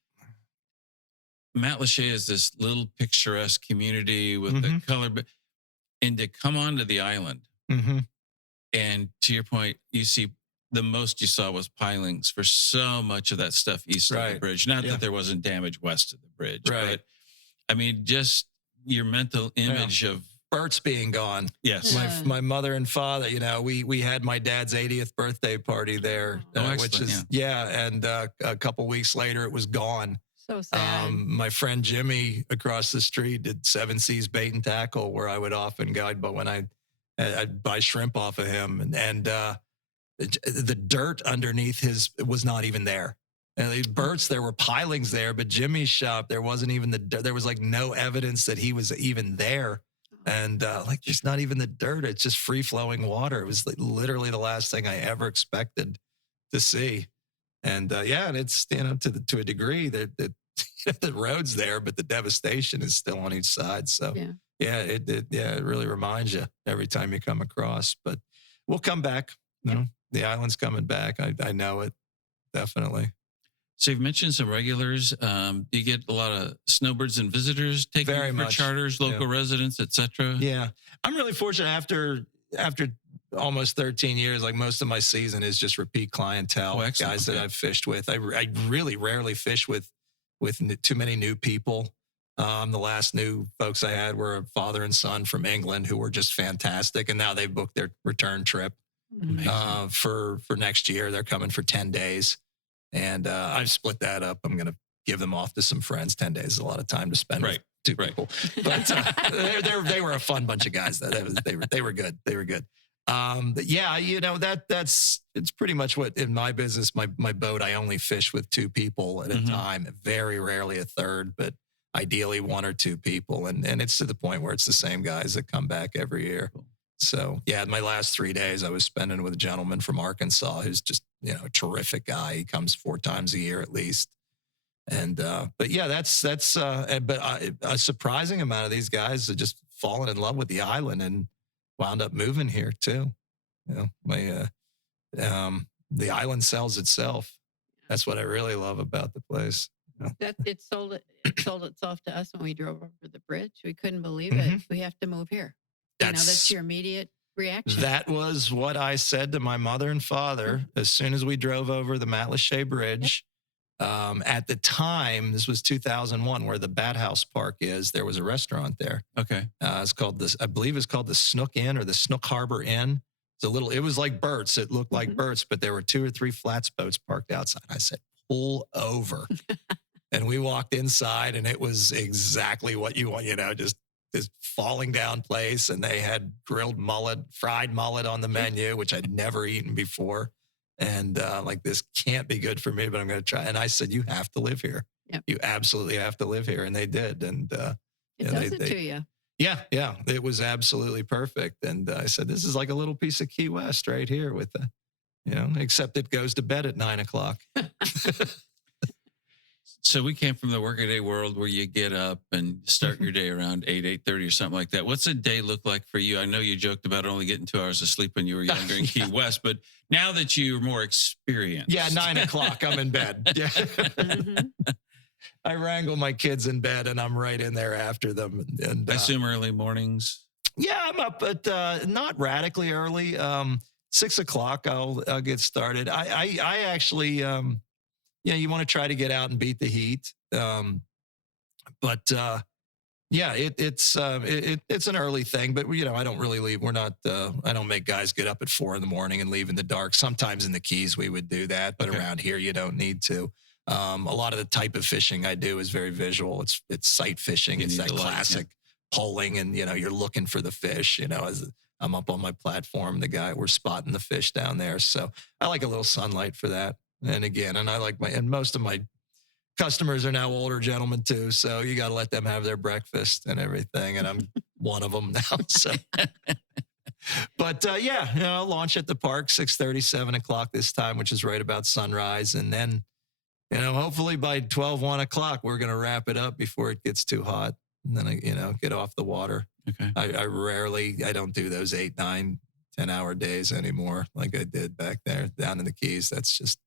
Matlacha is this little picturesque community with the color. And to come onto the island, and to your point, you see the most you saw was pilings for so much of that stuff east of the bridge. Not that there wasn't damage west of the bridge, but I mean, just your mental image of Bert's being gone. Yes. My mother and father, we had my dad's 80th birthday party there, which is, and a couple weeks later it was gone. So sad. My friend Jimmy across the street did 7 Seas Bait and Tackle, where I would often go, but when I'd buy shrimp off of him, and the dirt underneath was not even there. And Bert's, there were pilings there, but Jimmy's shop, there wasn't even there was like no evidence that he was even there. And there's not even the dirt. It's just free flowing water. It was literally the last thing I ever expected to see. And and it's, to a degree that the road's there, but the devastation is still on each side. So it really reminds you every time you come across, but we'll come back. The island's coming back. I know it. Definitely. So you've mentioned some regulars. Do you get a lot of snowbirds and visitors taking Very for much. charters, local residents, et cetera? Yeah. I'm really fortunate after almost 13 years, like most of my season is just repeat clientele, guys that I've fished with. I really rarely fish with too many new people. The last new folks I had were a father and son from England who were just fantastic. And now they've booked their return trip for next year. They're coming for 10 days. And I've split that up. I'm going to give them off to some friends. 10 days is a lot of time to spend with two people. But they were a fun bunch of guys. They were good. They were good. But yeah, it's pretty much what in my business, my boat, I only fish with 2 people at a time, very rarely a third, but ideally 1 or 2 people. And it's to the point where it's the same guys that come back every year. So yeah, my last 3 days I was spending with a gentleman from Arkansas who's just, a terrific guy. He comes 4 times a year at least. And, but yeah, that's a surprising amount of these guys have just fallen in love with the island and wound up moving here too. The island sells itself. That's what I really love about the place. That it sold itself to us when we drove over the bridge. We couldn't believe it. We have to move here. That's your immediate reaction. That was what I said to my mother and father as soon as we drove over the Matlacha Bridge. At the time, this was 2001, where the Bat House Park is. There was a restaurant there. Okay. It's called I believe it's called the Snook Inn or the Snook Harbor Inn. It was like Bert's. It looked like Bert's, but there were 2 or 3 flats boats parked outside. I said, pull over. And we walked inside and it was exactly what you want, just this falling down place. And they had grilled mullet, fried mullet on the menu, which I'd never eaten before. And like, this can't be good for me, but I'm going to try. And I said, you have to live here. Yep. You absolutely have to live here. And they did. And it does it to you. Yeah. It was absolutely perfect. And I said, this is like a little piece of Key West right here with the, except it goes to bed at 9:00. So we came from the workaday world where you get up and start your day around 8:30 or something like that. What's a day look like for you? I know you joked about only getting 2 hours of sleep when you were younger in Key West, but now that you're more experienced. Yeah, 9:00, I'm in bed. Yeah. I wrangle my kids in bed and I'm right in there after them. And I assume early mornings. Yeah, I'm up, but not radically early. 6:00, I'll get started. I actually, you want to try to get out and beat the heat. But it's an early thing, but I don't really leave. We're not, I don't make guys get up at 4 a.m. and leave in the dark. Sometimes in the Keys we would do that, but around here you don't need to. A lot of the type of fishing I do is very visual. It's sight fishing. It's that classic poling and, you're looking for the fish, as I'm up on my platform, we're spotting the fish down there. So I like a little sunlight for that. And again, and most of my customers are now older gentlemen too. So you got to let them have their breakfast and everything. And I'm one of them now. So, but I'll launch at the park, 6:30, 7:00 this time, which is right about sunrise. And then, hopefully by 12, 1 o'clock, we're going to wrap it up before it gets too hot. And then, get off the water. Okay. I don't do those 8, 9, 10-hour days anymore like I did back there down in the Keys. That's just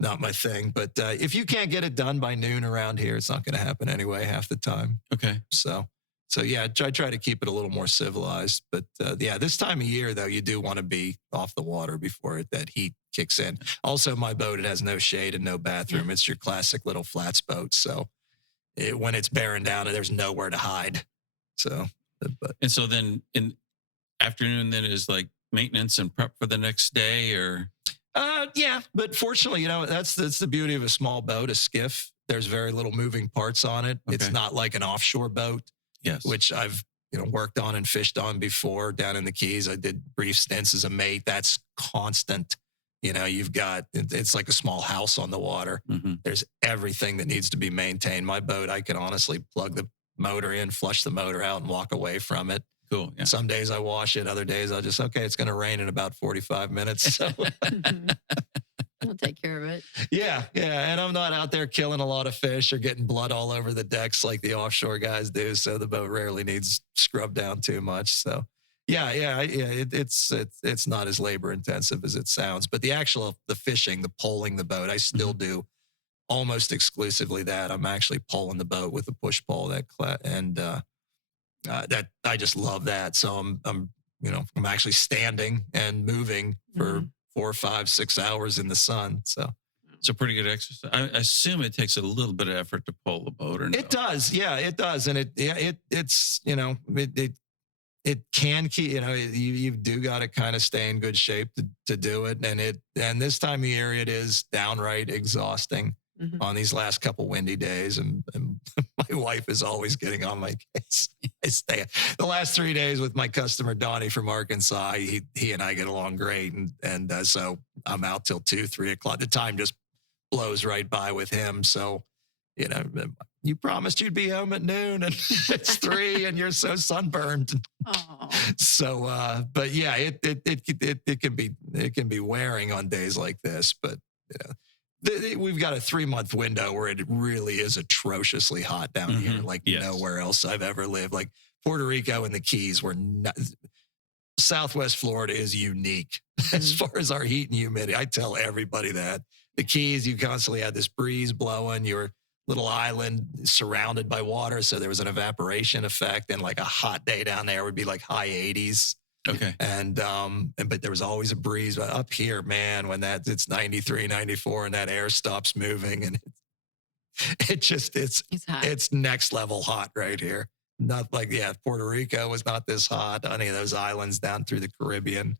not my thing. But if you can't get it done by noon around here, it's not going to happen anyway half the time. Okay. So yeah, I try to keep it a little more civilized. But this time of year, though, you do want to be off the water before that heat kicks in. Also, my boat, it has no shade and no bathroom. It's your classic little flats boat. So when it's bearing down, there's nowhere to hide. So, and so then in afternoon, then is like maintenance and prep for the next day, or? Yeah, but fortunately, that's the beauty of a small boat, a skiff. There's very little moving parts on it. Okay. It's not like an offshore boat, which I've worked on and fished on before down in the Keys. I did brief stints as a mate. That's constant. You've got, it's like a small house on the water. Mm-hmm. There's everything that needs to be maintained. My boat, I can honestly plug the motor in, flush the motor out, and walk away from it. Cool. Yeah. Some days I wash it. Other days I'll just, it's going to rain in about 45 minutes. So I'll take care of it. Yeah. And I'm not out there killing a lot of fish or getting blood all over the decks like the offshore guys do. So the boat rarely needs scrubbed down too much. So it's not as labor intensive as it sounds. But the fishing, the poling the boat, I still do almost exclusively that. I'm actually pulling the boat with a push pole that I just love that. So I'm actually standing and moving for 4, 5, 6 hours in the sun. So it's a pretty good exercise. I assume it takes a little bit of effort to pull the boat, or no? It does. Yeah, it does. And it can keep, you do got to kind of stay in good shape to do it. And this time of year, it is downright exhausting. On these last couple windy days, and my wife is always getting on my case. The last 3 days with my customer Donnie from Arkansas, he and I get along great, and so I'm out till 2, 3 o'clock. The time just blows right by with him. So you promised you'd be home at noon and it's 3 and you're so sunburned. Oh. So, but yeah, it can be wearing on days like this, but we've got a 3-month window where it really is atrociously hot down here, like nowhere else I've ever lived. Like Puerto Rico and the Keys were not. Southwest Florida is unique as far as our heat and humidity. I tell everybody that. The Keys, you constantly had this breeze blowing. Your little island surrounded by water, so there was an evaporation effect. And like a hot day down there would be like high 80s. Okay. But there was always a breeze. But up here, man, when it's 93, 94, and that air stops moving, and it's hot. It's next level hot right here. Not like, Puerto Rico was not this hot. Any of those islands down through the Caribbean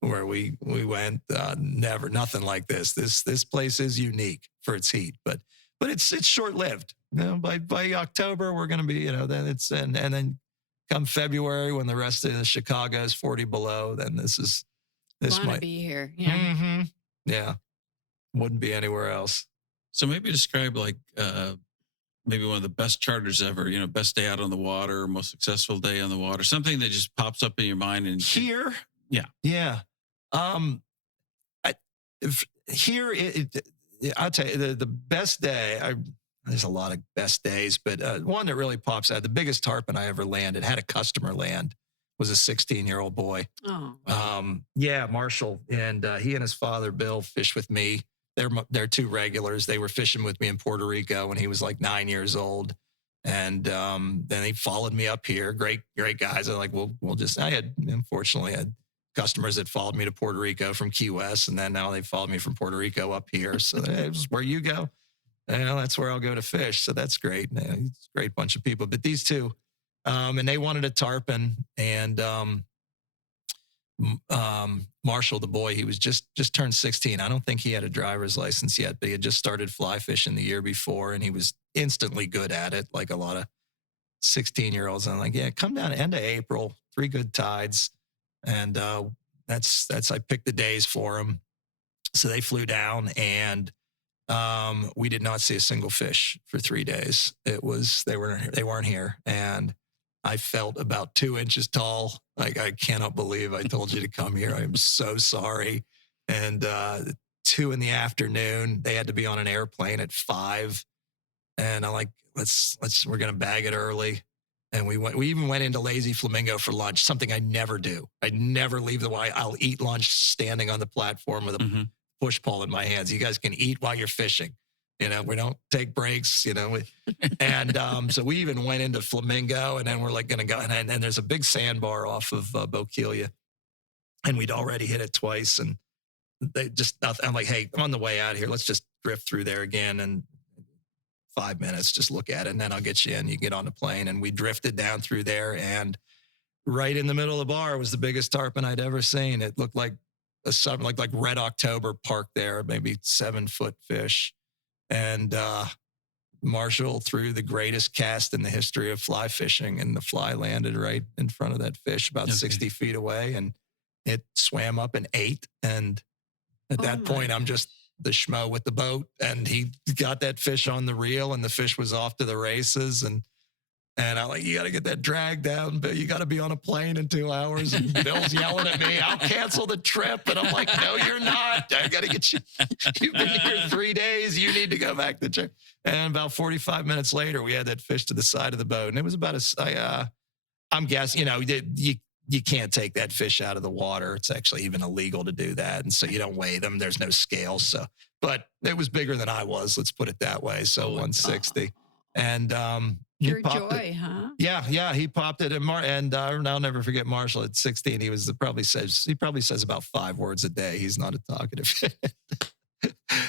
where we went, nothing like this. This place is unique for its heat, but it's short lived. By October we're going to be, then and then come February when the rest of the Chicago is 40 below, then this might be here. Yeah. Mm-hmm. Yeah, wouldn't be anywhere else. So maybe describe like. Maybe one of the best charters ever, best day out on the water, most successful day on the water, something that just pops up in your mind. And here, yeah. Here, I'll tell you the best day. There's a lot of best days, but one that really pops out. The biggest tarpon I ever landed, had a customer land, was a 16-year-old boy. Oh, Marshall, and he and his father Bill fished with me. They're 2 regulars. They were fishing with me in Puerto Rico when he was like 9 years old. And then they followed me up here. Great guys. I'm like, we'll just, unfortunately had customers that followed me to Puerto Rico from Key West. And then now they followed me from Puerto Rico up here. So it was where you go. That's where I'll go to fish. So that's great. It's a great bunch of people. But these 2, and they wanted a tarpon, and Marshall, the boy, he was just turned 16. I don't think he had a driver's license yet, but he had just started fly fishing the year before, and he was instantly good at it, like a lot of 16-year-olds. And I'm like, come down end of April, 3 good tides. And I picked the days for him. So they flew down, and we did not see a single fish for 3 days. They weren't here. And I felt about 2 inches tall. Like, I cannot believe I told you to come here. I'm so sorry. And 2 in the afternoon, they had to be on an airplane at 5. And I'm like, we're going to bag it early. And we even went into Lazy Flamingo for lunch, something I never do. I never leave I'll eat lunch standing on the platform with a push pole in my hands. You guys can eat while you're fishing. We don't take breaks, and so we even went into Flamingo, and then we're like going to go, and there's a big sandbar off of Boquilla, and we'd already hit it twice, and they just, I'm like, hey, on the way out of here, let's just drift through there again, and 5 minutes, just look at it, and then I'll get you in, you get on the plane. And we drifted down through there, and right in the middle of the bar was the biggest tarpon I'd ever seen. It looked like like Red October parked there, maybe 7-foot fish. And Marshall threw the greatest cast in the history of fly fishing, and the fly landed right in front of that fish about 60 feet away, and it swam up and ate. And at that point, I'm just the schmo with the boat, and he got that fish on the reel, and the fish was off to the races. And I'm like, you got to get that drag down, Bill. You got to be on a plane in 2 hours. And Bill's yelling at me, I'll cancel the trip. And I'm like, no, you're not. I got to get you. You've been here 3 days. You need to go back to check. And about 45 minutes later, we had that fish to the side of the boat. And it was about I'm guessing, you can't take that fish out of the water. It's actually even illegal to do that. And so you don't weigh them. There's no scale. So, but it was bigger than I was. Let's put it that way. So 160. And, pure joy, huh? Yeah. He popped it, and I'll never forget Marshall at 16. He probably says about 5 words a day. He's not a talkative.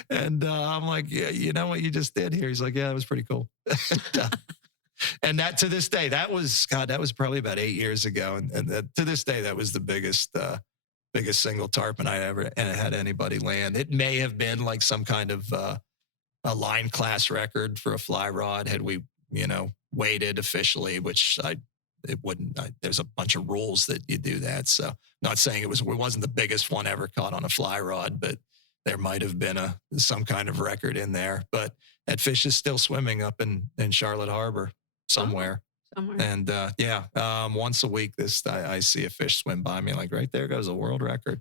And I'm like, yeah, you know what you just did here? He's like, yeah, it was pretty cool. And that, to this day, that was probably about 8 years ago. And to this day, that was the biggest single tarpon I ever had anybody land. It may have been like some kind of a line class record for a fly rod had we, weighted officially, which there's a bunch of rules that you do that. So not saying it wasn't the biggest one ever caught on a fly rod, but there might have been some kind of record in there. But that fish is still swimming up in Charlotte Harbor somewhere. Somewhere. And once a week, I see a fish swim by me, like right there goes a world record.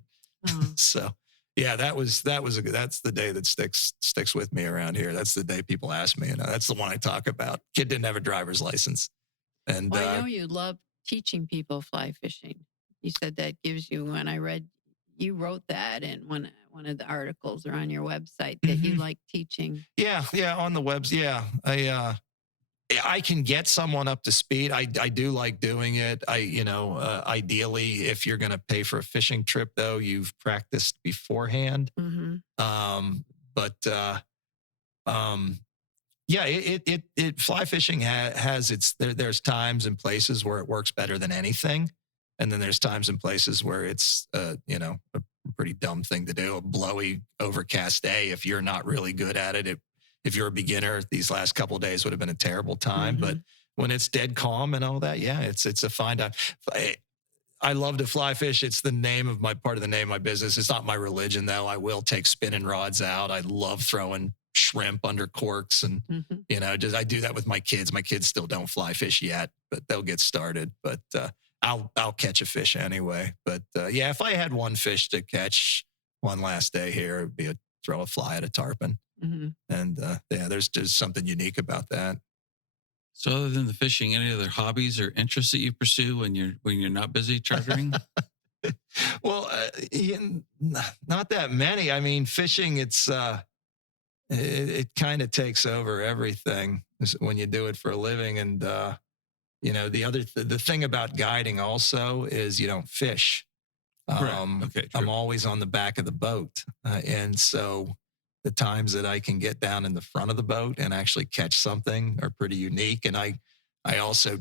So yeah, that's the day that sticks with me around here. That's the day people ask me, that's the one I talk about. Kid didn't have a driver's license. And well, I know you love teaching people fly fishing. You said that gives you, when I read, you wrote that in one of the articles or on your website that you like teaching. Yeah, on the webs. Yeah, I can get someone up to speed. I do like doing it. Ideally, if you're going to pay for a fishing trip, though, you've practiced beforehand. Fly fishing has its. There's times and places where it works better than anything, and then there's times and places where it's a pretty dumb thing to do. A blowy, overcast day. If you're not really good at it, if you're a beginner, these last couple of days would have been a terrible time. But when it's dead calm and all that, yeah, it's a fine time. I love to fly fish. It's part of the name of my business. It's not my religion, though. I will take spinning rods out. I love throwing shrimp under corks, and I do that with my kids. My kids still don't fly fish yet, but they'll get started. But I'll catch a fish anyway. But if I had one fish to catch one last day here, it'd be throw a fly at a tarpon. And there's just something unique about that. So other than the fishing, any other hobbies or interests that you pursue when you're not busy chartering? Well, not that many. I mean, fishing, it kind of takes over everything when you do it for a living. And, the thing about guiding also is you don't fish. Okay, true. I'm always on the back of the boat. And so the times that I can get down in the front of the boat and actually catch something are pretty unique. And I also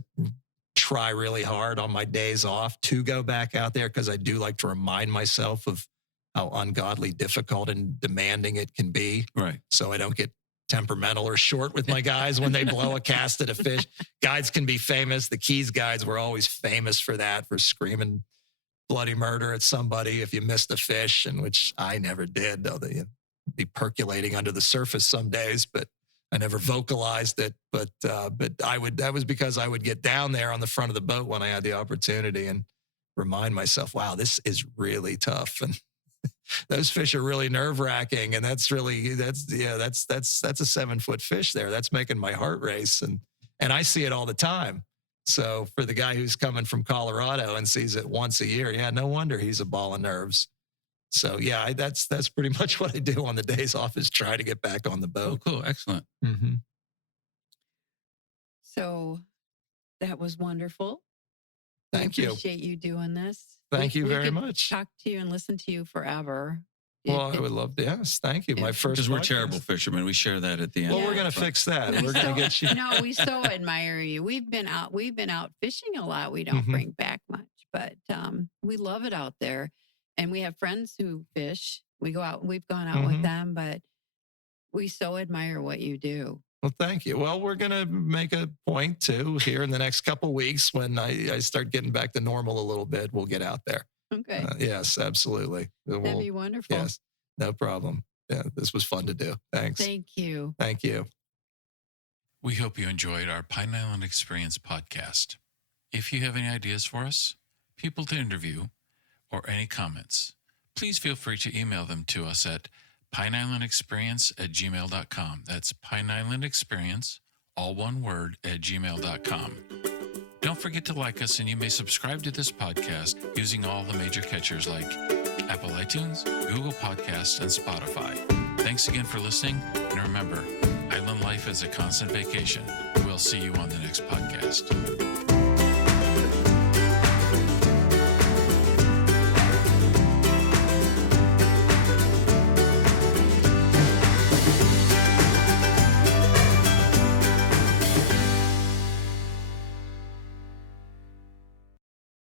try really hard on my days off to go back out there, because I do like to remind myself of how ungodly difficult and demanding it can be. Right. So I don't get temperamental or short with my guys when they blow a cast at a fish. Guides can be famous. The Keys guides were always famous for that, for screaming bloody murder at somebody if you missed a fish, and which I never did, though they'd be percolating under the surface some days, but I never vocalized it. But that was because I would get down there on the front of the boat when I had the opportunity and remind myself, wow, this is really tough. And those fish are really nerve wracking. And that's a 7-foot fish there. That's making my heart race. And I see it all the time. So for the guy who's coming from Colorado and sees it once a year, yeah, no wonder he's a ball of nerves. So yeah, that's pretty much what I do on the days off, is try to get back on the boat. Oh, cool. Excellent. So that was wonderful. Thank you. Appreciate you doing this. Thank you very could much. Talk to you and listen to you forever. Well, I would love to. Yes, thank you. My first. Because we're terrible fishermen. We share that at the end. Well, we're going to fix that. We're going to get you. No, we so admire you. We've been out fishing a lot. We don't bring back much, but we love it out there. And we have friends who fish. We've gone out with them, but we so admire what you do. Well, thank you. Well, we're going to make a point too here in the next couple of weeks when I start getting back to normal a little bit. We'll get out there. Okay. Yes, absolutely. That'd be wonderful. Yes, no problem. Yeah, this was fun to do. Thanks. Thank you. Thank you. We hope you enjoyed our Pine Island Experience podcast. If you have any ideas for us, people to interview, or any comments, please feel free to email them to us at pineislandexperience@gmail.com. That's pineislandexperience, all one word, @gmail.com. Don't forget to like us, and you may subscribe to this podcast using all the major catchers like Apple iTunes, Google Podcasts, and Spotify. Thanks again for listening, and remember, island life is a constant vacation. We'll see you on the next podcast.